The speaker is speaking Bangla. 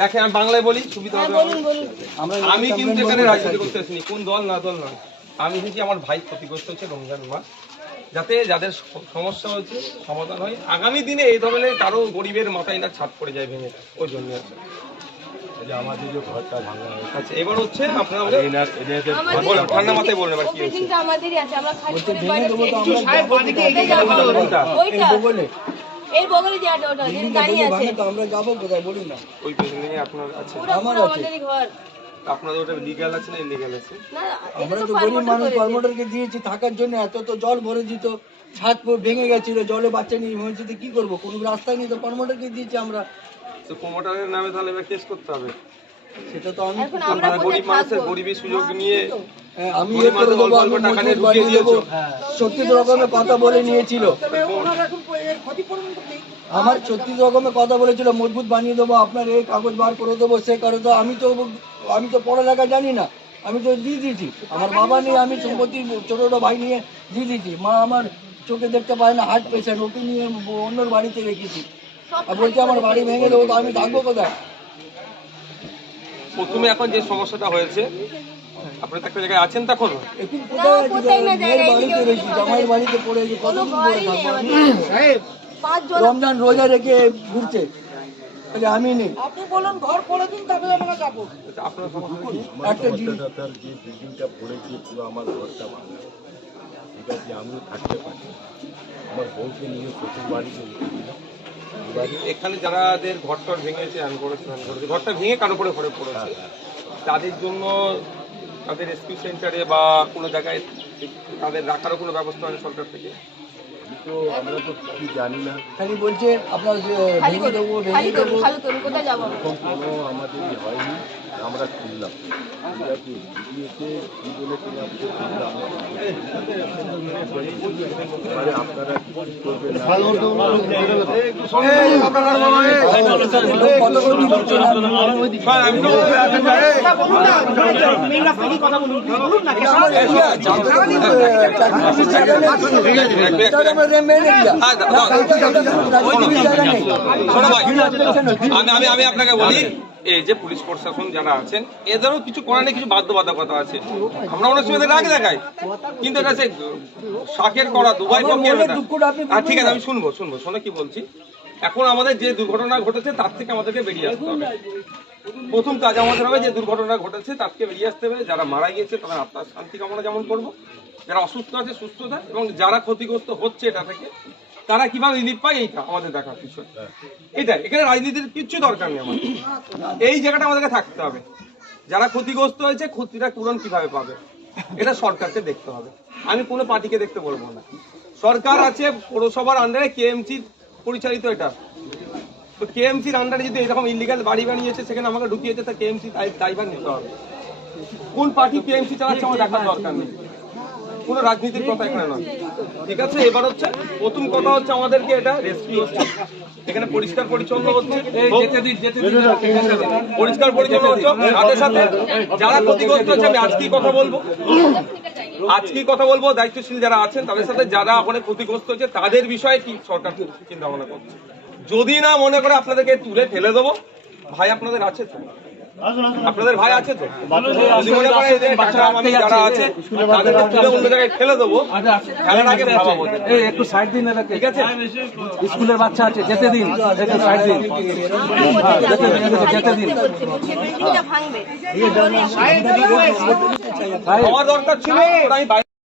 দেখেন আমি বাংলায় বলি সুবিধা হবে। আমি কিন্তু এখানে রাজনীতি করতে আসিনি, কোন দল না দল নয়। আমি এসেছি আমার ভাই ক্ষতিগ্রস্ত হচ্ছে রমজান মাস, যাতে যাদের সমস্যা হচ্ছে সমাধান হয়। আগামী দিনে এই ধরনের কারো গরিবের মাথায় না ছাদ পড়ে যায় ভেঙে, ওই জন্য আছে। আমাদের যে ঘরটা ভাঙা হয়েছে এবার হচ্ছে আপনারা ঠান্ডা মাথায় বলুন এবার কি হচ্ছে। এর বগলে যে ওটা যে দাঁড়িয়ে আছে তো আমরা যাব কোথায় বলি না, ওই বিল্ডিং এ আপনার আছে, আমার আছে ঘর। আপনাদের ওটা লিগ্যাল আছে না ইলিগ্যাল আছে? না আমরা তো গরিব মানুষ, কর্মোটারকে দিয়েছি থাকার জন্য। এত তো জল ভরে দিত, ছাদ ভেঙে গেছিল, জলে বাচ্চা নিয়ে মসজিদে কি করবো, কোনো রাস্তায় নেই, তো কর্মোটারকে দিয়েছি আমরা। তো প্রমোটারের নামে তাহলে এবার কেস করতে হবে। সেটা তো আমি গরিব মানুষের গরিবের সুযোগ নিয়ে আমি সত্যি রকমের কথা বলে নিয়েছিল, আমার 36 রকমের কথা বলেছিল, মজবুত বানিয়ে দেবো, আপনার এই কাগজ বার করে দেবো, সে করে তো আমি তো পড়ালেখা জানি না, আমি তো দিয়ে দিয়েছি। আমার বাবা নিয়ে আমি সম্পত্তি ছোট ছোট ভাই নিয়ে দিয়ে দিয়েছি। মা আমার চোখে দেখতে পায় না, হার্ট পেশেন্ট, ওকে নিয়ে অন্যর বাড়িতে রেখেছি। আর বলছে আমার বাড়ি ভেঙে দেবো, তো আমি থাকবো কোথায়? প্রথমে এখন যে সমস্যাটা হয়েছে, আপনি তো একটা জায়গায় আছেন, তখন এখন কোথায় বাড়িতে রয়েছি, জামাইয়ের বাড়িতে পড়ে রমজান রোজা রেখে ঘুরছে, আমি নেই। আপনি বলুন ঘর পড়ে দিন, তবে আমরা যাবো। একটা যে বিল্ডিংটা পড়েছে পুরো আমার ঘরটা ভাঙা, ঠিক আছে, আমিও থাকতে পারি, আমার বউকে নিয়ে প্রথম বাড়িতে এখানে যারাদের ঘরটা ভেঙেছে, ঘরটা ভেঙে কারো পরে ঘরে পড়েছে, তাদের জন্য তাদের রেস্কিউ সেন্টারে বা কোনো জায়গায় তাদের রাখারও কোনো ব্যবস্থা হয় সরকার থেকে? তো আমরা তো কি জানি না, খালি বলছে আপনার ভেঙে দেবো ভেঙে দেবো, কোনো আমাদের হয়নি, আমরা শুনলাম। ঠিক আছে, ভিডিওতে কি বলে কিনা শুনলাম, আপনারা কি করবেন আমি আপনাকে বলি, এই যে পুলিশ প্রশাসন যারা আছেন, এদেরও কিছু করার নেই, কিছু বাধ্যবাধকতা আছে। আমরা অনেক সময় রাগ দেখাই, কিন্তু এটা সে শাকের করা দুবাই পক্ষে। ঠিক আছে, আমি শুনবো শোনো কি বলছি। এখন আমাদের যে দুর্ঘটনা ঘটেছে তার থেকে আমাদেরকে বেরিয়ে আসতে হবে। প্রথম কাজ আমাদের হবে, যে দুর্ঘটনা ঘটেছে তার থেকে বেরিয়ে আসতে হবে। যারা মারা গিয়েছে তাদের আত্মার শান্তি কামনা যেমন করবো, যারা অসুস্থ আছে সুস্থতা, এবং যারা ক্ষতিগ্রস্ত হচ্ছে এটা থেকে তারা কিভাবে রিলিফ পায়, এইটা আমাদের দেখার বিষয়। এটা এখানে রাজনীতির কিচ্ছু দরকার নেই, আমাদের এই জায়গাটা আমাদেরকে থাকতে হবে। যারা ক্ষতিগ্রস্ত হয়েছে ক্ষতিটা পূরণ কিভাবে পাবে, এটা সরকারকে দেখতে হবে। আমি কোনো পার্টিকে দেখতে বলবো না। সরকার আছে পৌরসভার আন্ডারে, কেএমসি পরিচালিত এটা, তো কেএমসির আন্ডারে যদি এরকম ইলিগাল বাড়ি বানিয়েছে, সেখানে আমাকে ঢুকিয়েছে, তা কেএমসি দায়ভার নিতে হবে। কোন পার্টি কেএমসি চালাচ্ছে আমার দেখার দরকার নেই, কোনো রাজনীতির কথা এখানে নয়। ঠিক আছে, এবার হচ্ছে প্রথম কথা হচ্ছে আমাদেরকে এটা রেস্কিউ হচ্ছে, এখানে পরিষ্কার পরিচ্ছন্ন হচ্ছে, পরিষ্কার পরিচ্ছন্ন হচ্ছে। সাথে সাথে যারা ক্ষতিগ্রস্ত হচ্ছে, আমি আজকেই কথা বলবো দায়িত্বশীল যারা আছেন তাদের সাথে, যারা ওখানে ক্ষতিগ্রস্ত হচ্ছে তাদের বিষয়ে কি সরকার চিন্তা ভাবনা করছে। যদি না মনে করে আপনাদেরকে তুলে ফেলে দেবো, ভাই আপনাদের আছে তো, আপনাদের ভাই আছে তো, যদি মনে করে যারা আছে তাদেরকে তুলে অন্য জায়গায় ফেলে দেবো, ফেলার আগে ভাবাবো। একটু সাইড দিন, ঠিক আছে, স্কুলের বাচ্চা আছে, যেতে দিন, একটু সাইড দিন, যেতে দিন। আমার দরকার ছিল আমি